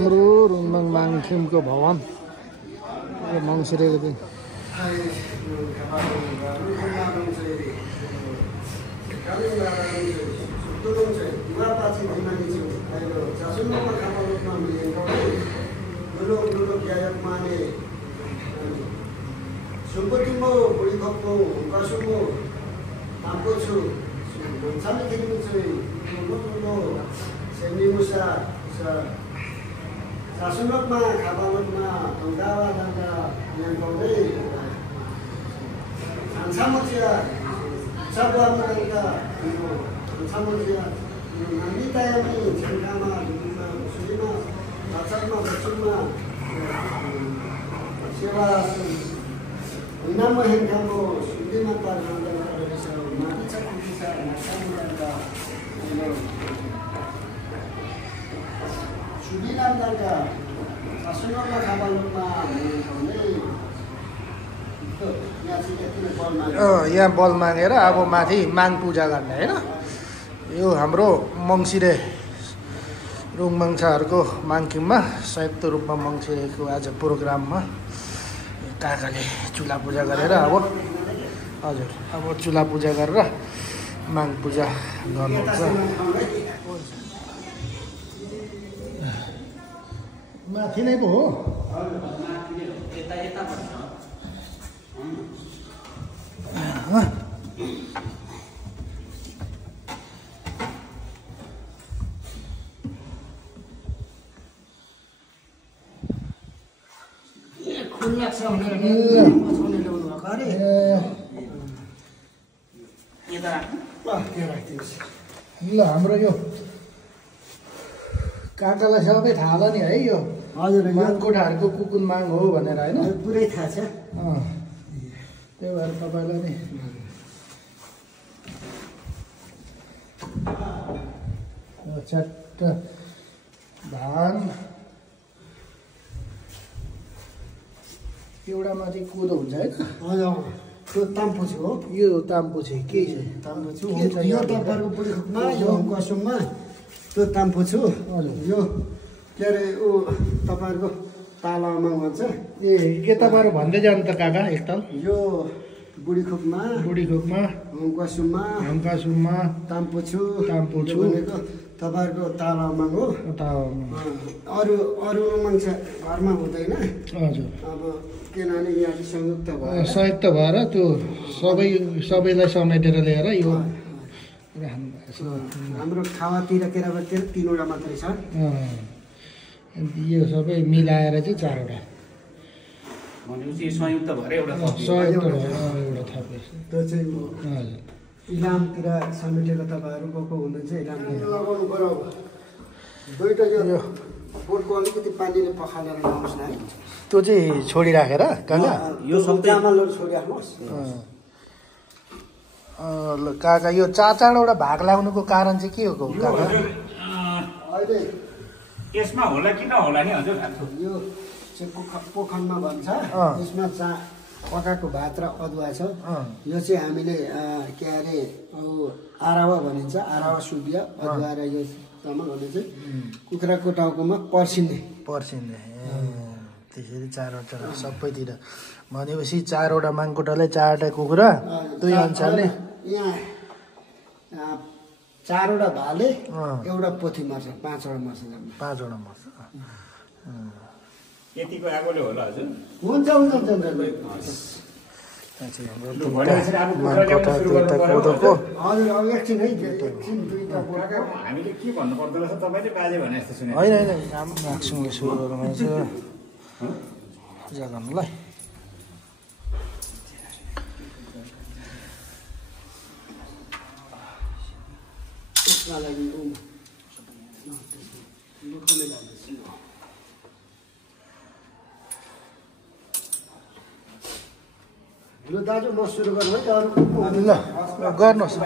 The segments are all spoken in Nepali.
हाम्रो रुङमाङ माङखिमको भवन मङ्सिरेको दिन Sasunokma kabalokma tonggawa danga yang kore ansamotia sabwa danga ansamotia namita yami changama duma sulima batsama batsuma sewa nama hengkamo sulima danga mati chakisa nakam danga सुविधाका सासुनमा खाबालमा यहाँ बल मागेर अब माथि माङ पूजा गर्ने हैन यो हाम्रो मङ्सिरे रुङमाङछाहरूको माङखिममा संयुक्त रूपमा मङ्सिरेको आज प्रोग्राममा काकाले चुला पूजा गरेर अब हजुर अब चुला पूजा गरेर माङ पूजा गर्नुहुन्छ माथि नै पो हो ल हाम्रो यो काकालाई सबै थाहा होला नि है यो हजुर माङकोटाहरूको कुकुन माङ हो भनेर हैन पुरै थाहा छ त्यही भएर तपाईँलाई नि च्याट्ट धान एउटामा चाहिँ कोदो हुन्छ है हजुर त्यो ताम्पोछु हो यो ताम्पोछे के छ ताम्पोछु यो तपाईँको पुरीमा यो कसुममा त्यो ताम्पोछु यो के अरे ऊ तपाईँहरूको तालामा भन्छ ए के तपाईँहरू भन्दै जानु त काका एकताल यो बुढीखोपमा हङकासुममा ताम्पोछु भनेको तपाईँहरूको तालामा हो अरू अरू मान्छ घरमा हुँदैन हजुर अब किनभने यहाँ संयुक्त भएर त्यो सबैलाई समेटेर ल्याएर यो हाम्रो खावातिर केराबातिर 3वटा मात्रै छ यो सबै मिलाएर चाहिँ 4वटा भनेपछि संयुक्त भएर एउटा एउटा थपेछ त्यो चाहिँ हजुर इलामतिर समेटेर तपाईँहरू गएको हुनुहुन्छ इलाम लगाउनु पर्यो दुईटा यो बोटको अलिकति पानीले पखालेर लगाउनुहोस् न है त्यो चाहिँ छोडिराखेर काका यो सबै चामलहरू छोडिराख्नुहोस् ल काका यो 4-4वटा भाग लाग्नुको कारण चाहिँ के हो काका अहिले यसमा होला कि नहोला नि हजुर यो चाहिँ पोखनमा भन्छ यसमा पकाएको भात र अदुवा छ यो चाहिँ हामीले के अरे आरावा भनिन्छ आरावा सुबिया अदुवा र यो चामलहरू चाहिँ कुखुराको टाउकोमा पर्सिने त्यसरी 4वटा सबैतिर भनेपछि 4वटा माङकोटालाई 4वटा कुखुरा दुई अनुसारले यहाँ 4वटा भाले एउटा पोथी मर्छ 5वटा मर्छ 5वटा मर्छ यतिको आगोले होला हजुर हुन्छ हजुर अब एकछिन है एकछिन दुईटा हामीले के भन्नु पर्दो रहेछ तपाईँले बाजे भने जस्तो सुने होइन राख्छौँ सुरु गरौँ गर्नुलाई त्यसका लागि ल दाजु म सुरु गर्नु है ल गर्नुहोस्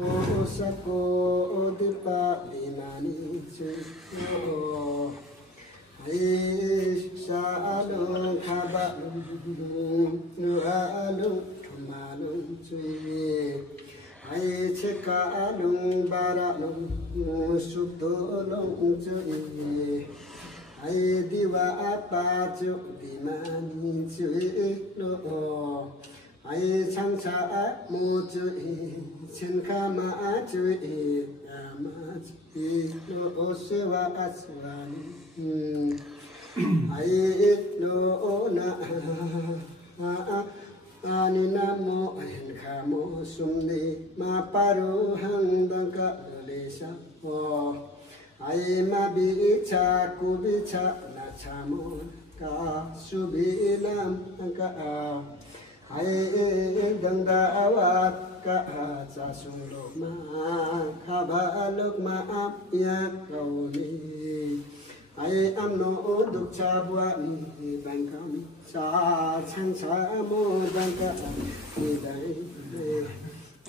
Osako dipa dinani cheko Aishalo kaba nualo tumalo chwe Cheka lung bara lung sukto lung chui ai diwa apa chu dimani chui lo ai chang cha mu chui chen kha ma chui ama chui lo sewa aswani ai lo na ani namo en khamo sumni ma paru hang dangka lesa wo ai ma bi cha ku bi cha na chamo ka su bi nam ka ai dang da awat ka cha sung lo ma kha ba lok ma ya kau ni ai am no duk cha bua ni ban kam sa chang sa mo ban ka ni dai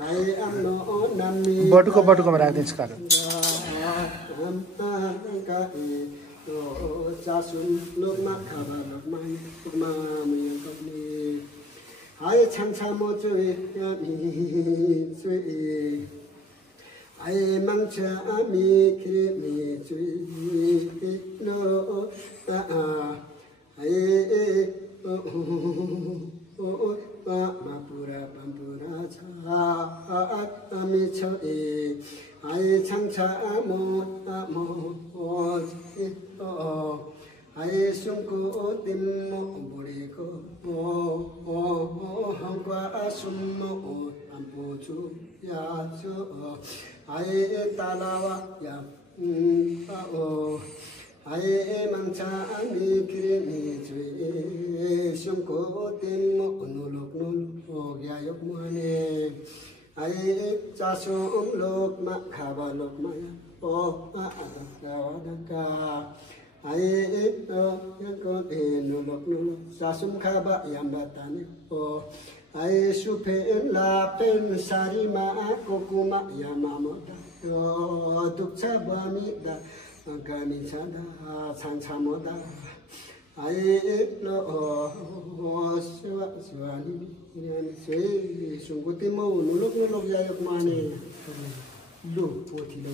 ai am no nam mi बटुकोमा राखिदिन्छ काका am ka to cha sun lok ma kha ba lok ma mi ka ni ai chang sa mo chui ni chui ai mang cha mi kri mi chui no ai ma pura pampura cha mi choi ai chang cha mo ai sung ko tim mo buri ko hang kwa sum mo ampu chu ya chu ai talawa ya ai mang cha mi kri mi chui sum ko tim mo nulok nul ya yok mo ne ai cha sum lok ma kha ba lok ma ka ai yang ko nulok nul sa sum kha ba yam ba ta ne ai su pen la pen sari ma ko kuma yama mo da duk cha ba mi da ka mi cha da chang cha mo da ai lo swa ni se sung ko ti mo nulok ya yok ma ne lu ko ti lo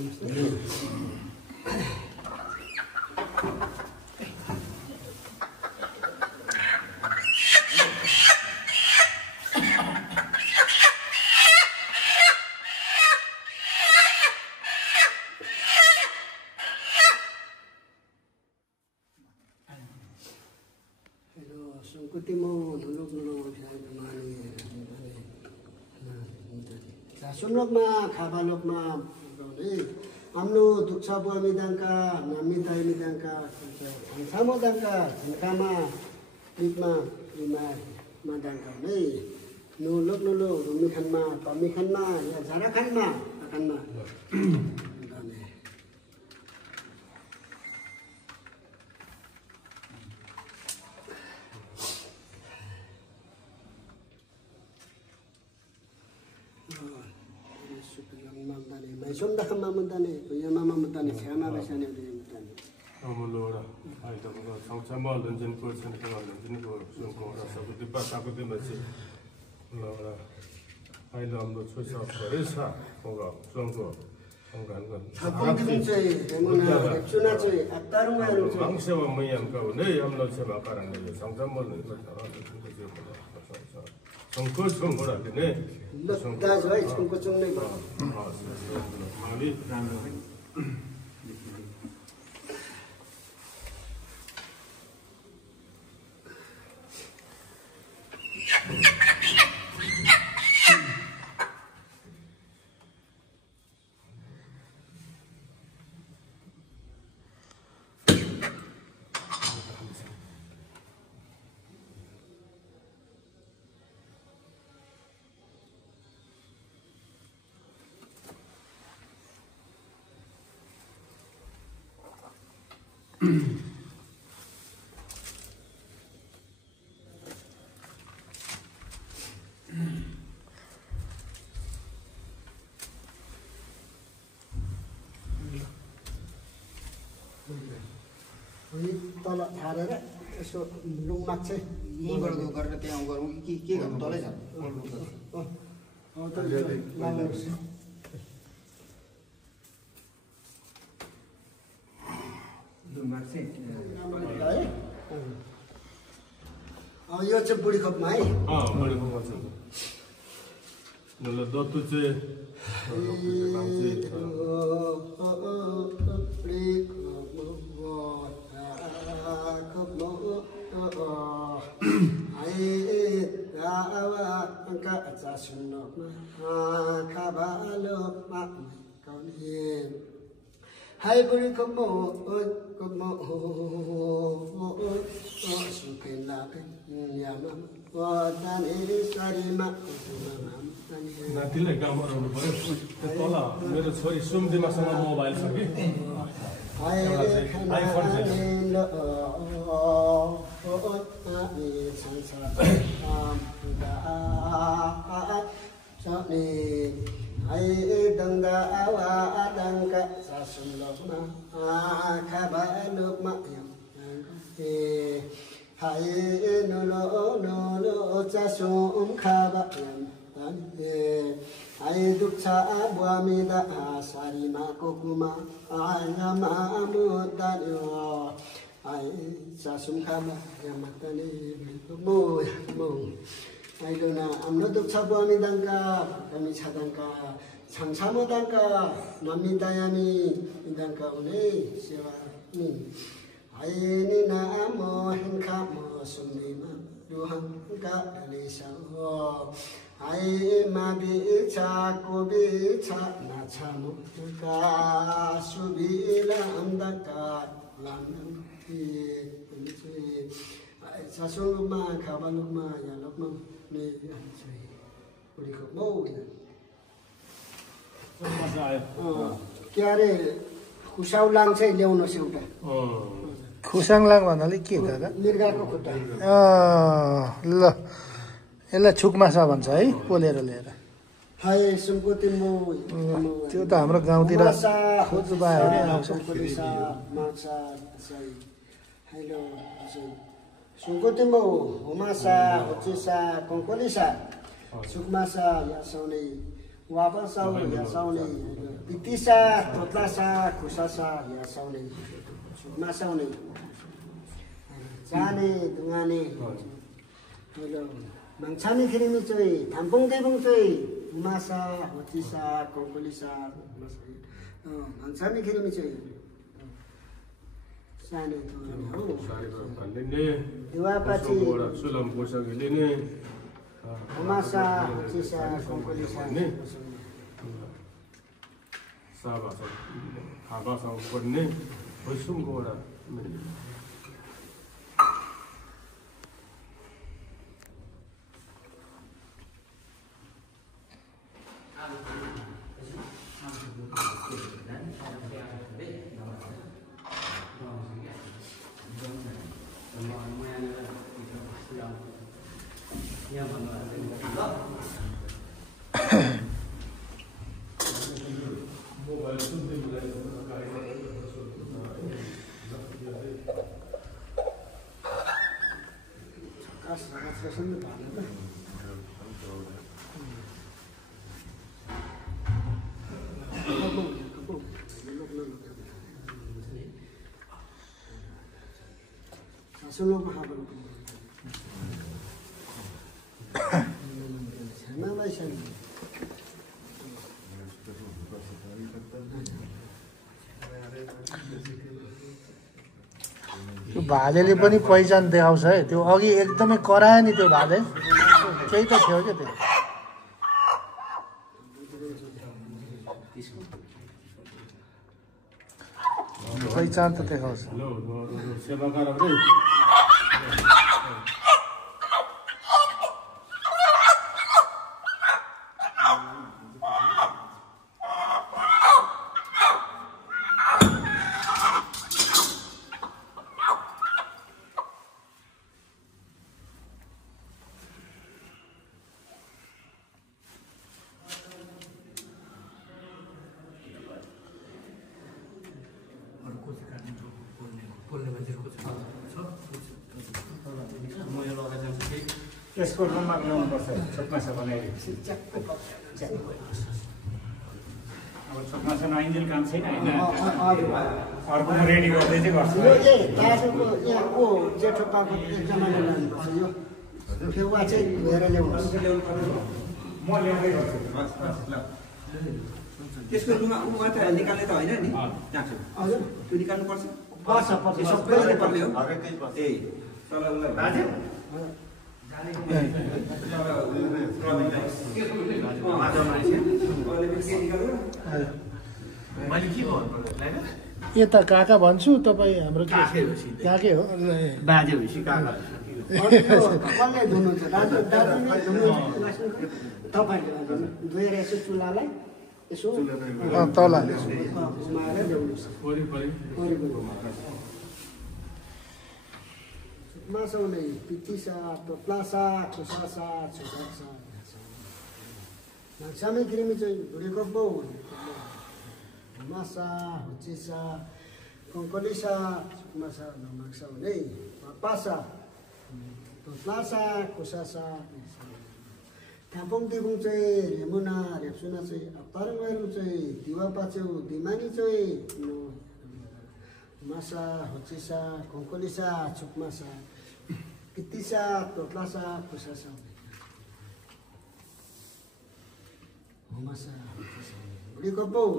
sunlokma khabalokma amno dukcha buami dangka nami dai mi dangka samo dangka kama litma lima madangka nei nulok mi khanma pami khanma ya jara khanma somda kama mundane ya mama mundane chama basane mundane amulora ai da ko chama lonjen ko chen ko lonjen ko sung ko ra sa bu pa sa ko de ma chi lora ai lam do chho sa pare sa ko ga sung ko ong gan gan thapon ki chai demona chuna chai attaru ma ru ang se wa mai am ka ne am lo che ma karang ne sang cham mo ne ko ra ko ko che ko sung ko sung ko ra ne da jai sung ko chung ne ko Ali राम्रो तल थारेर यसो लुङमाक चाहिँ यहीँबाट गरेर त्यहाँ गरौँ के गर्नु तलै छ यो चाहिँ बुढी खोपमा है बुढी खोपमा छ दत्तु चाहिँ hai buri komo sukena yana wadane sarima नातिलाई काम गराउनु पर्यो तल मेरो छोरी सुमदिमासँग मोबाइल छ कि ai dangda awa dangka sasum lokma kabalukma hai no sasum kabalam ai dukcha abwamida sarima kokuma ayama amudanyo ai sasum kabalam matani mo 아이도나 암노독 차부함이 단가 그미 차단가 참참호 단가 남미다야미 단가 오네 시와니 아이니나 모 행카 모 숨리마 루한가 달리샤오 아이 마비차 고비차 나차무가 수비라 암다가 람이 사soluma kabaluma yalokma ne sai buri ko mo के अरे खुसाउलाङ चाहिँ ल्याउनुहोस् एउटा खुसाङलाङ भन्नाले के दादा मिर्गाको खुट्टा ल यसलाई छुकमासा भन्छ है पोलेर ल्याएर हाय सुमकोती मो त्यो त हाम्रो गाउँतिर खोज्बायो भने आउँछ माछा सही हेलो सुमकोती मो हुमासा होचिसा कोंकोलिसा सुकमासा यासौने वापसा यासौने पितिसा तोतलासा खुसासा यासौने सुकमासाउने जाने दुगाने हेलो मान्छानी खिरिमी चाहिँ थाम्पोङ देबोङ चाहिँ मासा होचिसा कोंकोलिसा मान्छानी खिरिमी चाहिँ साने हो युवापछि सुलम पोषकले नै मासा होचिसा कोंकोलिसा साबा हाबासँग पर्ने होइसुङको एउटा Solo mahabal. Sama macam. त्यो भालेले पनि पहिचान देखाउँछ है त्यो अघि एकदमै करायो नि त्यो भाले केही त थियो क्या त्यो पहिचान त देखाउँछ यसको रुममा ल्याउनुपर्छ छोटमाछा बनाइदिएपछि छोटमासु नआइन्जेल काम छैन होइन हजुर अर्को म रेडी गर्दै चाहिँ गर्छु यो दाजुको यहाँको जेठो पाको एकजनाले लानुपर्छ यो फेवा चाहिँ धोएर ल्याउनुहोस् म ल्याउँदै गर्छु त्यसको लुगा ऊ मात्र निकाल्ने त होइन नि हजुर त्यो निकाल्नुपर्छ पर्छ पर्छ सबैले पर्ने हो ए तल बाजे मैले के भन्नु यता काका भन्छु तपाईँ हाम्रो काकै हो बाजे भएपछि काका कसले धुनुहुन्छ दाजु दाजुले धुनुहुन्छ तपाईँले धोएर यसो चुल्हालाई यसो तल घुमाएर ल्याउनुहोस् वरिपरि मासौले पिटिसा प्लासा खुसासा छुसासा सामै क्रिमी चाहिँ भुडेको बाउ मासा हुचिसा कङ्कलिसा मासा नमाक्सा हुने पासा प्लासा खुसासा थाम्पोङ दिबुङ चाहिँ रेमुना रेप्सुना चाहिँ तरङ्गहरू चाहिँ दिवा पाचेउ दिमानी चाहिँ मासा हुचिसा कङ्कलिसा छुकमासा पितिसा तोप्लासा खुसासा मासा भुडीको बाउ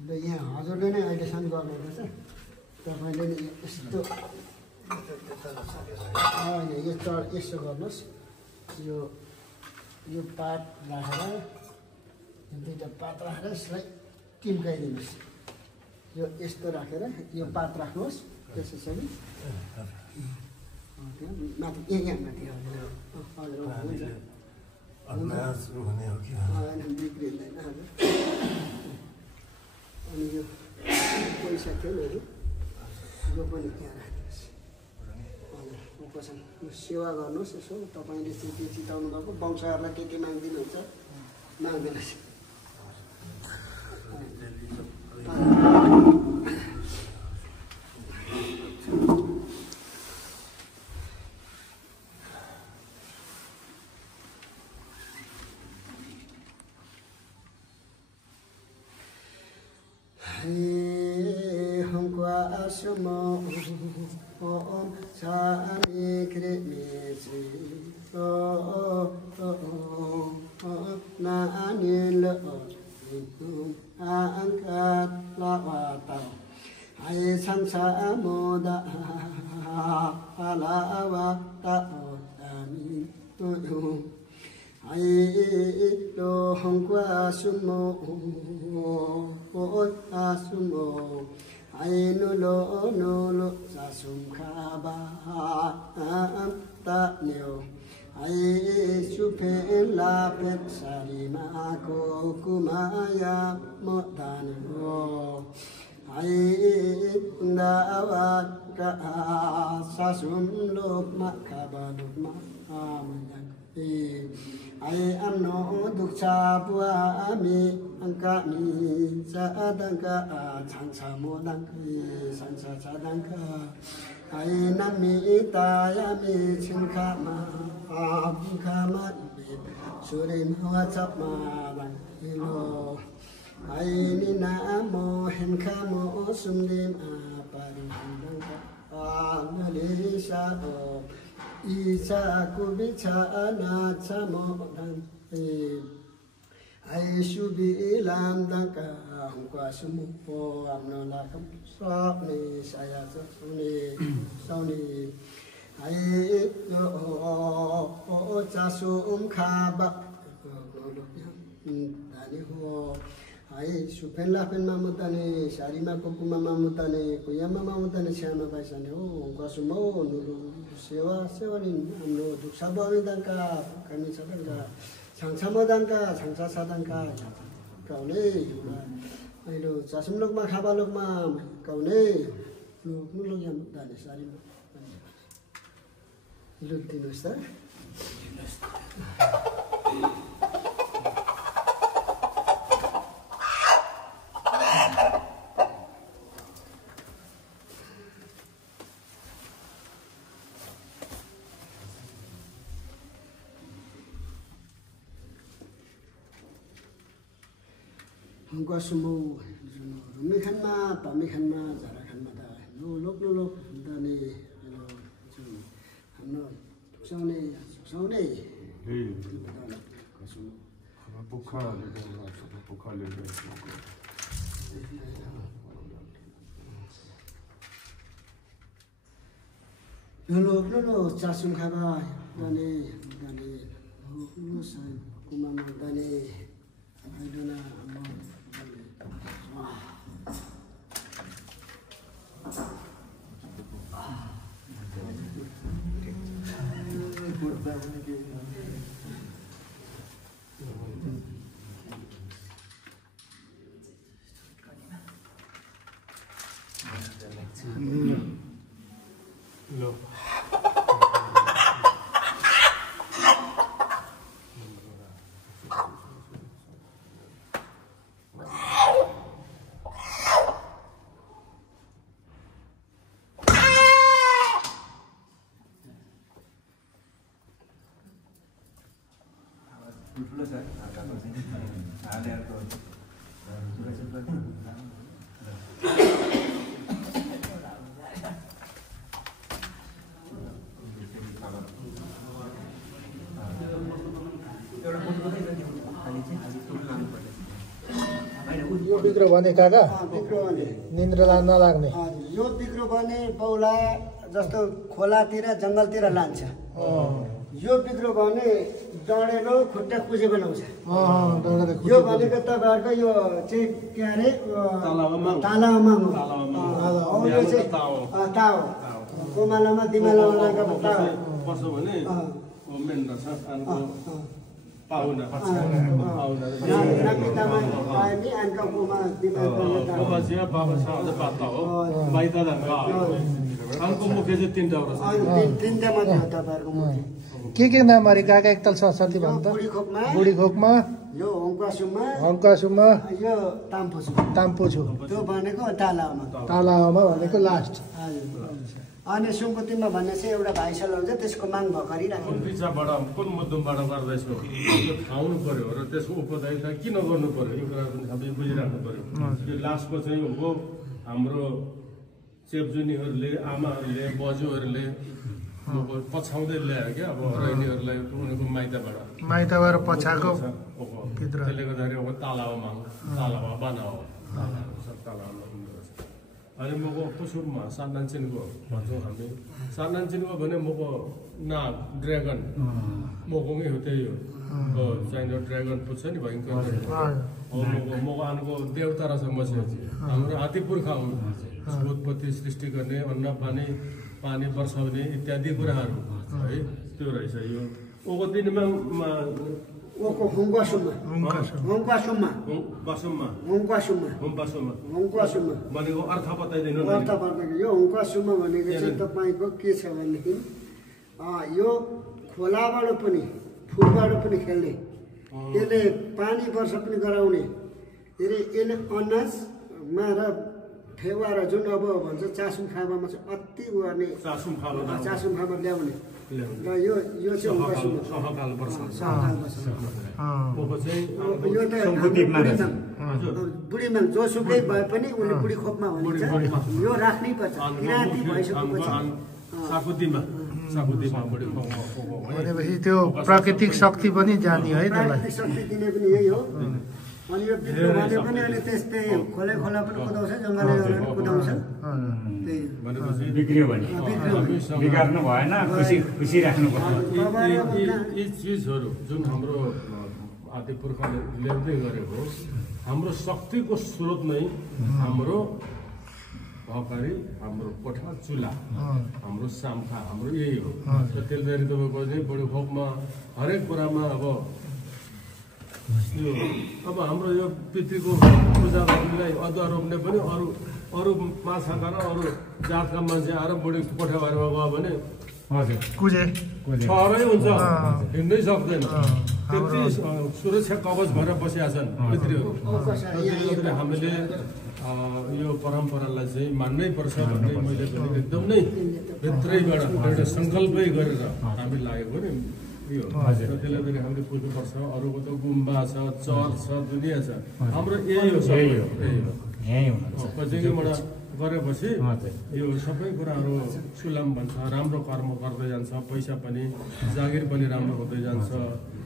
र यहाँ हजुरले नै अहिलेसम्म गर्नुहुँदैछ तपाईँले नै यस्तो होइन यस्तो गर्नुहोस् यो पात राखेर दुईवटा पात राखेर यसलाई टिम्काइदिनुहोस् यो यस्तो राखेर यो पात राख्नुहोस् त्यसपछि माथि यहाँ माथि हजुर होइन बिग्रिँदैन हजुर अनि यो पैसा थियो मेरो यो पनि त्यहाँ राख्नुहोस् हजुर कसम यो सेवा गर्नुहोस् यसो तपाईँले चाहिँ त्यो चिताउनु भएको वंशहरूलाई के मागिदिनुहुन्छ माग्दैन Sumo om sami kremesi na anil angkat lawata hai samsa moda alawata amin hai lo hongwa sumo sumo Ainu lo sasum khaba ta neo ai supe la pet sarima ko kumaya modan ho ai dawa ka sasum lo khaba lo ai amno dukcha bua ami angkani sadangka changcha modangki sansa sadangka ai nami tayami chingkama abukama surin hawachapma bangilo ai nina mo henkamo sumdim aparindangka analisa Isa kubica anaca modan ai subi lam dangka hongkwa sumupo amno lakam sopni saya soni ai no casum khaba tani ho ai supen lapen mamutane sarima kokuma mamutane kuyama mamutane siama paisane ho hongkwa sumo nulu sewa ni amno duksa bawi dangka kami sadangka Sangsa modangka sangsa sadangka kaune ailo jasum lokma khaba lokma kaune luk yang dane sari luk dinusta हङकसुमो रुमिखानमा पामिखानमा झाराखानमा त लोक दाने हाम्रो सुसाउने लोक चासुम खाबा दाने कुमामा दाने आइडोना यो बिग्रो भने काका निन्द्रा नलाग्ने यो बिग्रो भने बौला जस्तो खोलातिर जङ्गलतिर लान्छ यो बिग्रो भने डढेलो खुट्टा कुजे बनाउँछ यो भनेको तपाईँहरूको यो चाहिँ के अरे तालामा ताओ कोमालामा दिमालामा के नामहरु काका एकताल सरस्वती भन्छ बुढी खोकमा यो हङकसुममा यो ताम्पोछु त्यो भनेको तालामा भनेको लास्ट अनि सुङ्कुतीमा भन्ने चाहिँ एउटा भाइसल हुन्छ त्यसको माग भर्खरी राख्नु पिछाबाट कुन मध्यमबाट गर्दैछ खाउनु पर्यो र त्यसको उपदायिता किन गर्नु पर्यो यो कुरा पनि हामीले बुझिराख्नु पर्यो यो लास्टको चाहिँ हो हाम्रो चेप्जुनीहरूले आमाहरूले बजुहरूले पछाउँदै ल्यायो क्या अब रैनीहरूलाई उनीहरूको माइतबाट पछाएको त्यसले गर्दाखेरि अब तालावा माग तालावा बनाओ तालावा अनि मको पुसुरमा सानान्चिनको भन्छौँ हामी सानान्चिनको भने मको नाग ड्रागन मकोमै हो त्यही हो चाहिने ड्रागन पुग्छ नि भयङ्कर मको आनको देवता रहेछ मसेपछि हाम्रो हात्ती पुर्खा हुन् उत्पत्ति सृष्टि गर्ने अन्न पानी वर्षाउने इत्यादि कुराहरू है त्यो रहेछ यो ओको दिनमा भनेको अर्थ बताइदिनु यो हुङ्कासुमा भनेको चाहिँ तपाईँको के छ भनेदेखि यो खोलाबाट पनि फुलबाट पनि खेल्ने यसले पानी वर्षा पनि गराउने यसले अनाजमा र फेवा र जुन अब भन्छ चासुम खाबामा चाहिँ अति गर्ने चासुम खाबा ल्याउने र यो चाहिँ बुढीमा जोसुकै भए पनि उसले बुढी खोपमा भनिन्छ यो राख्नै पर्छ किराँती भइसकेपछि भनेपछि त्यो प्राकृतिक शक्ति पनि जाने है प्राकृतिक शक्ति दिने पनि यही हो अनि यो बिग्रो भने पनि अनि त्यस्तै खोला पनि कुदाउँछ जङ्गल पनि कुदाउँछ बिग्रियो भने बिगार्नु भएन खुसी राख्नु पर्छ यी चिजहरू जुन हाम्रो आदि पुर्खाले ल्याउँदै गरेको हाम्रो शक्तिको स्रोत नै हाम्रो भकारी हाम्रो कोठा चुला हाम्रो साम्खा हाम्रो यही हो त्यसले गर्दाखेरि तपाईँको चाहिँ बढी खोपमा हरेक कुरामा अब हाम्रो यो पितृको पूजा गर्नेलाई अदुवा रोप्ने पनि अरू माछाका र अरू जातका मान्छे आएर बुढी कोठाबारीमा गयो भने छरै हुन्छ हिँड्नै सक्दैन त्यति सुरक्षा कवच भएर बसिया छन् पितृहरू त्यसले हामीले यो परम्परालाई चाहिँ मान्नै पर्छ भन्ने मैले पनि एकदम नै भित्रैबाट एउटा सङ्कल्पै गरेर हामी लागेको नि यो र त्यसले पनि हामीले पुज्नुपर्छ। अरूको त गुम्बा छ, चर्च छ, दुनियाँ छ, हाम्रो यही हो सबै यही हुनुहुन्छ। पछिबाट गरेपछि यो सबै कुराहरू सुलाम भन्छ, राम्रो कर्म गर्दै जान्छ, पैसा पनि जागिर पनि राम्रो हुँदै जान्छ,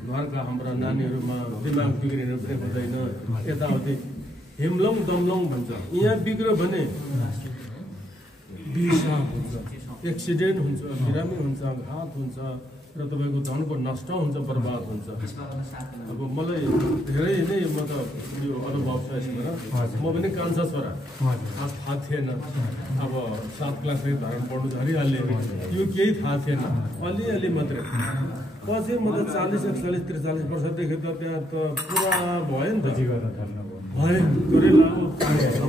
घरका हाम्रा नानीहरूमा दिमाग बिग्रिनु पनि हुँदैन, यताउति हिमलङ दमलङ भन्छ। यहाँ बिग्रियो भने बिसाप हुन्छ, एक्सिडेन्ट हुन्छ, बिरामी हुन्छ, घात हुन्छ र तपाईँको धनको नष्ट हुन्छ, बर्बाद हुन्छ। अब मलाई धेरै नै म त यो अनुभव छ यसमा। म पनि कान्छा छोरा, थाहा थिएन। अब 7 क्लासै धर्म पढ्नु झरिहाल्ने, यो केही थाहा थिएन, अलिअलि मात्रै। पछि म त 40, 41, 43 वर्षदेखि त त्यहाँ त पुरा भयो नि त,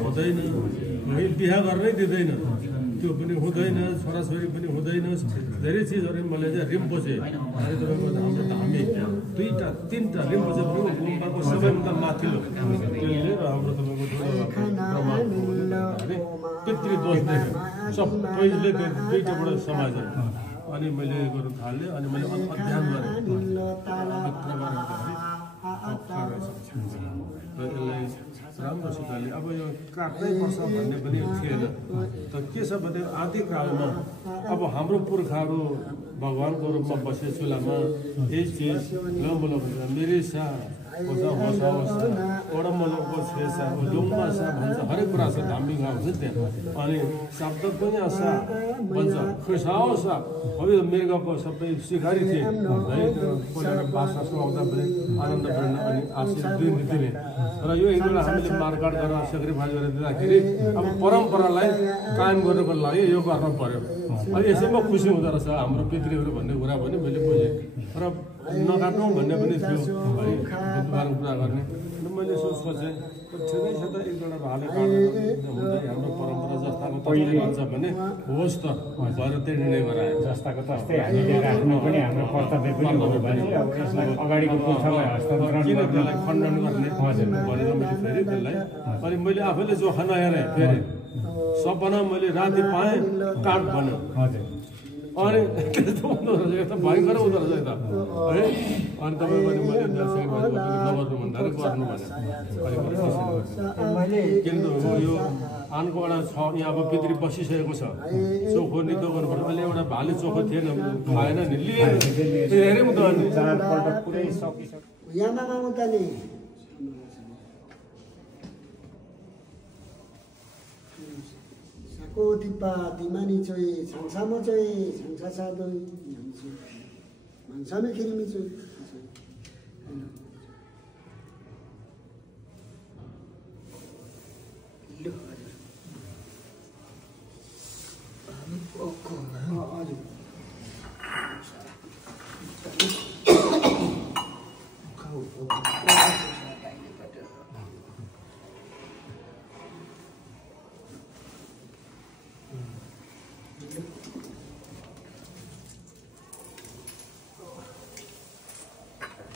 हुँदैन, बिहा गर्नै दिँदैन, त्यो पनि हुँदैन, छोराछोरी पनि हुँदैन, धेरै चिजहरू मैले चाहिँ रिम्पोचे तपाईँको हाम्रो धामी 2टा 3टा रिम्पोचे पनि गुम्बाको सबैभन्दा माथिल्लो त्यसले र हाम्रो तपाईँको पितृदोष देख्यो सबैले त्यो 2टाबाट समाज। अनि मैले गर्नु थालेँ, अनि मैले अध्ययन गरेँ र यसलाई राम्रोसितले अब यो काट्नै पर्छ भन्ने पनि थिएन। त के छ भने आदिकालमा अब हाम्रो पुर्खाहरू भगवान्को रूपमा बसे चुलामा यही चिज लम्बलो भन्छ, मिरिसा होसा होसा होसा ओडमलोको छेसा लुङमा सा भन्छ, हरेक कुरा छ, धामी गाउँ हुन्छ त्यहाँ। अनि शब्द पनि सा भन्छ, खुसाओ सा अब यो मृगको सबै सिकारी थिए है, कोलेर बासा सुहाउँदा पनि आनन्द बढ्न अनि आशीर्वाद दिने। र यो एकजना हामीले मारकाट गरेर सेक्रिफाइस गरेर दिँदाखेरि अब परम्परालाई कायम गर्नुको लागि यो गर्न पर्यो। अनि यसैमा खुसी हुँदो रहेछ हाम्रो पितृहरू भन्ने कुरा पनि मैले बुझेँ। र नकाट्नु भन्ने पनि थियो है, बुधबारको कुरा गर्ने। मैले सोचेँ ठिकै छ त, एकजना भाले हुँदै हाम्रो परम्परा जस्ताको तस्तै भन्छ भने होस् त भएर त्यही निर्णय गरायो। जस्ताको तस्तै हामीले राख्नु पनि हाम्रो कर्तव्य पनि हो भने अब यसलाई अगाडिको पुर्खालाई हस्तान्तरण किन त्यसलाई खण्डन गर्ने भनेर मैले फेरि त्यसलाई अनि मैले आफैले जोखा नहेरेँ। फेरि सपना मैले राति पाएँ, काट भन्यो। अनि त्यस्तो हुँदो रहेछ, यता भयङ्कर हुँदो रहेछ यता है। अनि तपाईँ पनि मैले नगर्नु भन्दाखेरि गर्नु भने किन यो आनको एउटा छ यहाँ अब पितृ बसिसकेको छ, चोखो नितो गर्नुपर्छ। अहिले एउटा भाले चोखो थिएन, खाएन नि, लिएर हेऱ्यौँ त अनि चारपल्ट पुरै सकिसक्यो। कोतिपा तिमानी चोइ छाङसामा चोइ छाङसा सादोइ मान्छामे खिरिमी चोइ लु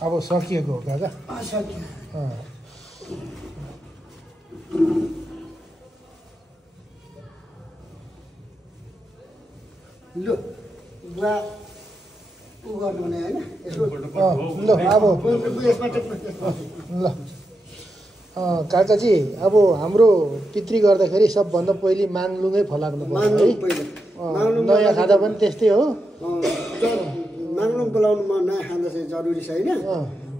अब सकिएको हो काका? लु बुवा उ गर्नु हुने होइन? ल अब ल काकाजी, अब हाम्रो पितृ गर्दाखेरि सबभन्दा पहिले माङलुङै फलाक्नु पर्छ है। नयाँ खाँदा पनि त्यस्तै हो। माङलुङ बोलाउनु म नयाँ खाँदा चाहिँ जरुरी छैन।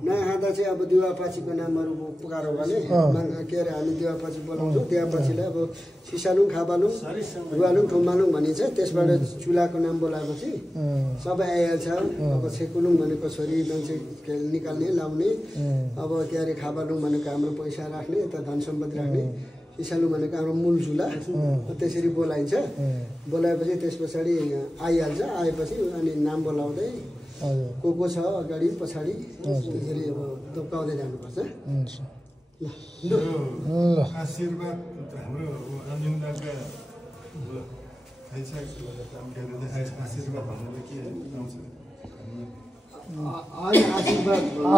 नयाँ खाँदा चाहिँ अब दिवापाछीको नामहरू पुकारो भने के अरे हामी दिवापाछी बोलाउँछौँ। दिवापाछीलाई अब सिसालुङ, खाबालुङ, रुवालुङ, ठुम्बालुङ भनिन्छ। त्यसबाट चुलाको नाम बोलाएपछि सबै आइहाल्छ। अब छेकुलुङ भनेको छोरी मान्छे निकाल्ने लाउने, अब के अरे खाबालुङ भनेको हाम्रो पैसा राख्ने, यता धन सम्पत्ति राख्ने, सिसालुङ भनेको हाम्रो मूल चुला। त्यसरी बोलाइन्छ। बोलाएपछि त्यस पछाडि आइहाल्छ। आएपछि अनि नाम बोलाउँदै को छ अगाडि पछाडि त्यसरी अब तोकाउँदै जानुपर्छ। आशीर्वाद हाम्रो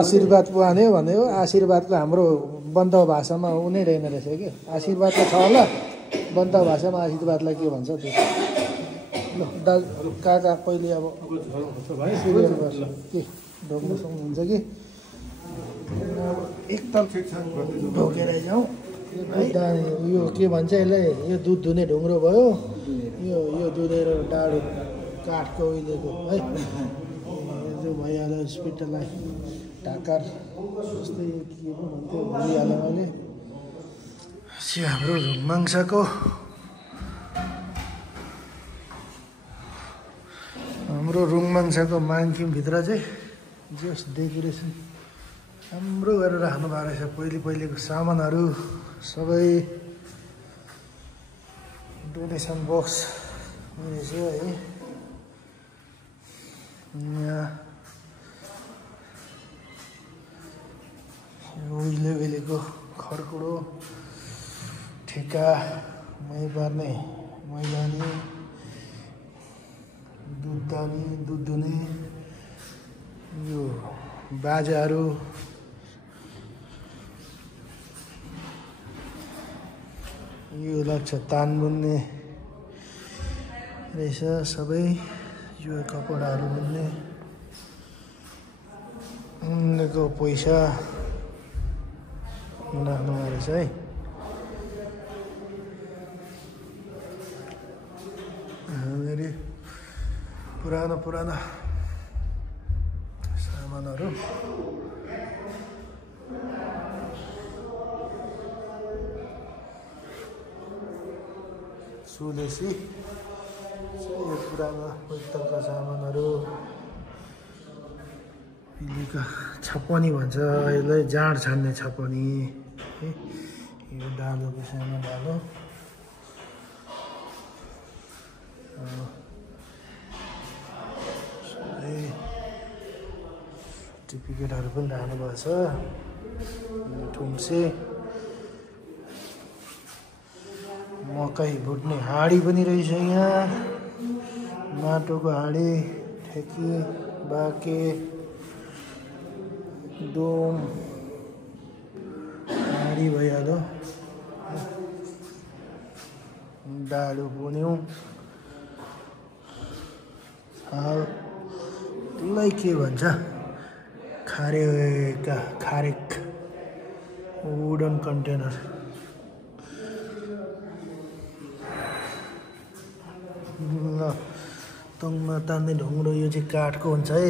आशीर्वाद पुहाने भन्यो। आशीर्वादको हाम्रो बन्द भाषामा उ नै रहेन रहेछ कि आशीर्वाद त छ होला, बन्द भाषामा आशीर्वादलाई के भन्छ त्यो ल काका पहिले अब सिरियल गर्छ के ढोक्न सक्नुहुन्छ कि एकताल ढोकेर जाउँ यो के भन्छ यसलाई यो दुध दुने ढुङ्ग्रो भयो यो दुधेर डाडु काठको उहिलेको है जो भइहाल्यो हस्पिटललाई ढाकार जस्तै के पो भन्थ्यो भुलिहाल्यो मैले हाम्रो माङ्साको हाम्रो रुङमाङ्साको माङ्खिमभित्र चाहिँ जस डेकोरेसन राम्रो गरेर राख्नु भएको रहेछ पहिलेको सामानहरू सबै डोनेसन बक्स रहेछ है यहाँ उहिलेको खडकुडो ठेका मै पार्ने मैदानी दुध दुने यो बाजाहरू यो लाग्छ तान बुन्ने रहेछ सबै यो कपडाहरू बुन्ने उनीहरूको पैसा राख्नु रहेछ है धेरै पुरानो सामानहरू सुलेसी यो पुरानो पित्तलका सामानहरू पिलीका छपनी भन्छ यसलाई जाँड छान्ने छपनी है यो डालोको सानो डालो सर्टिफिकेटहरू पनि राख्नु भएको छ ठुम्से मकै भुट्ने हाँडी पनि रहेछ यहाँ माटोको हाँडी ठेकी बाके डोम हाँडी भइहाल्यो डाडु बुन्यौँ त्यसलाई के भन्छ खारेक वुडन कन्टेनर ल तङमा तान्ने ढुङ्ग्रो यो चाहिँ काठको हुन्छ है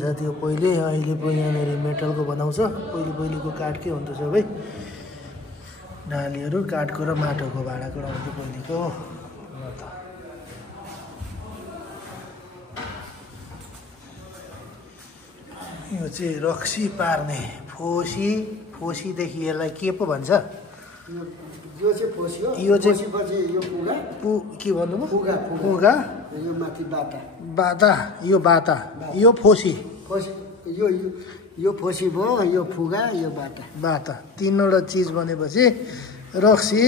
साथी यो अहिले पो यहाँनिर मेटलको बनाउँछ पहिलेको काठकै हुन्थ्यो सबै डालीहरू काठको र माटोको भाँडाको आउँथ्यो पहिलेको यो चाहिँ रक्सी पार्ने फोसीदेखि यसलाई के पो भन्छ यो चाहिँ फोसी हो यो चाहिँ यो पुगा के भन्नुभयो पुगा यो माथि बाता यो फोसी यो फोसी भयो यो फुगा यो बाता तीनवटा चिज बनेपछि रक्सी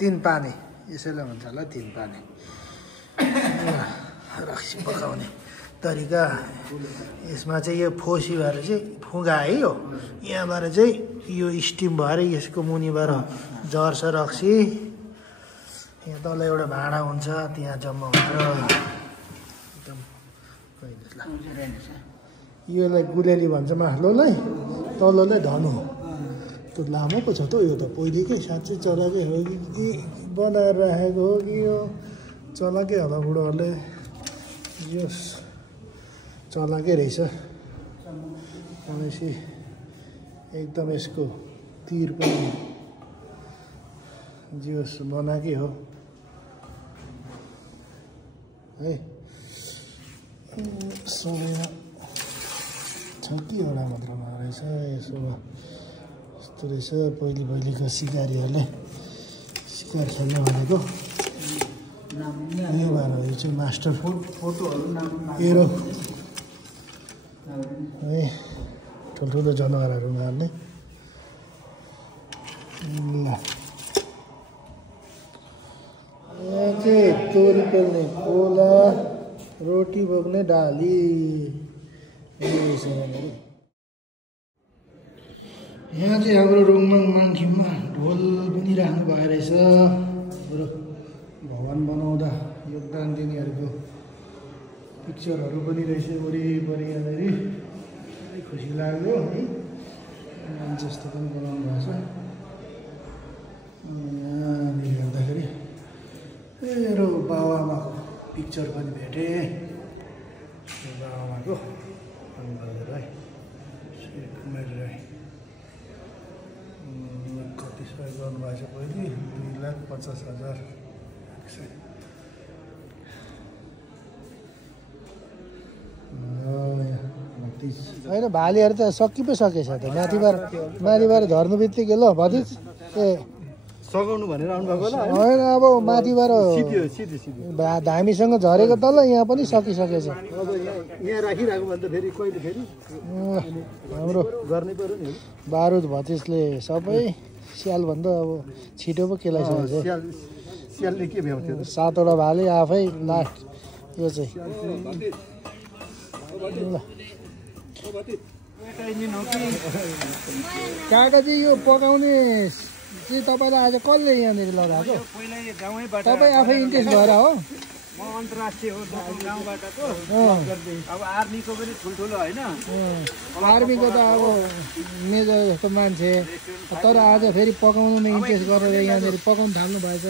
तीन पानी यसैलाई भन्छ होला तीन पानी रक्सी पकाउने तरिका यसमा चाहिँ यो फोसी भएर चाहिँ फुगा है यो यहाँबाट चाहिँ यो स्टिम भएर यसको मुनिबाट झर्छ रक्सी यहाँ तल एउटा भाँडा हुन्छ त्यहाँ जम्मा भएर एकदम योलाई गुलेली भन्छ माथिल्लोलाई तल्लोलाई धनु त्यो लामो पो छ त यो त पहिलेकै साँच्चै चलाकै हो कि बनाएर राखेको हो कि यो चलाकै होला बुढोहरूले यो चलाकै रहेछ भनेपछि एकदम यसको तिर पनि जियोस् बनाएकै हो है सोलेर छ कि एउटा मात्रमा रहेछ यसो यस्तो रहेछ पहिलेको सिकारीहरूले सिकार खेल्न भनेको यो भएर यो चाहिँ मास्टर फोटोहरू एरो है ठुल्ठुलो जनावरहरू मार्ने ल यहाँ चाहिँ तोरी पेल्ने कोला रोटी बोक्ने डाली यहाँ चाहिँ हाम्रो रुङमाङ माङखिममा ढोल पनि राख्नु भएको रहेछ हाम्रो भवन बनाउँदा योगदान दिनेहरूको पिक्चरहरू पनि रहेछ वरिपरि यहाँनिर खुसी लाग्यो है मान्छे जस्तो पनि बनाउनु भएको छ यहाँनिर हेर्दाखेरि मेरो बाबुआमाको पिक्चर पनि भेटेँ बाबुआमाको राई कुमारी राई कति सहयोग गर्नुभएको छ पहिले 2,50,000 होइन भालेहरू त सकि पो सकेछ त माथिबाट झर्नु बित्तिकै ल भतिज ए सघाउनु भनेर आउनुभएको होला होइन अब माथिबाट धामीसँग झरेको त ल यहाँ पनि सकिसकेछ अब यहाँ राखिरहेको भने त फेरि कहिले फेरि हाम्रो गर्नै पर्यो नि बारुद भतिजले सबै स्यालभन्दा अब छिटो पो केलाइसकेको छ स्यालले के भ्याउँथ्यो 7वटा भाले आफै लास्ट यो चाहिँ ल काकाजी यो पकाउने चाहिँ तपाईँलाई आज कसले यहाँनिर लगाएको तपाईँ आफै इन्ट्रेस्ट भएर हो म अन्तर्राष्ट्रिय हो गाउँबाट त अब आर्मीको पनि ठुल्ठुलो होइन आर्मीको त अब मेजर जस्तो मान्छे तर आज फेरि पकाउनुमा इन्ट्रेस्ट गरेर यहाँनिर पकाउनु थाल्नु भएछ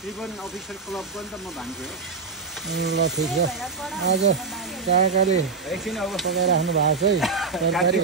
त्रिभुवन अफिसर क्लबको नि त म भान्छु ल ठिक छ आज काकाले पकाइराख्नु भएको छ है तरकारी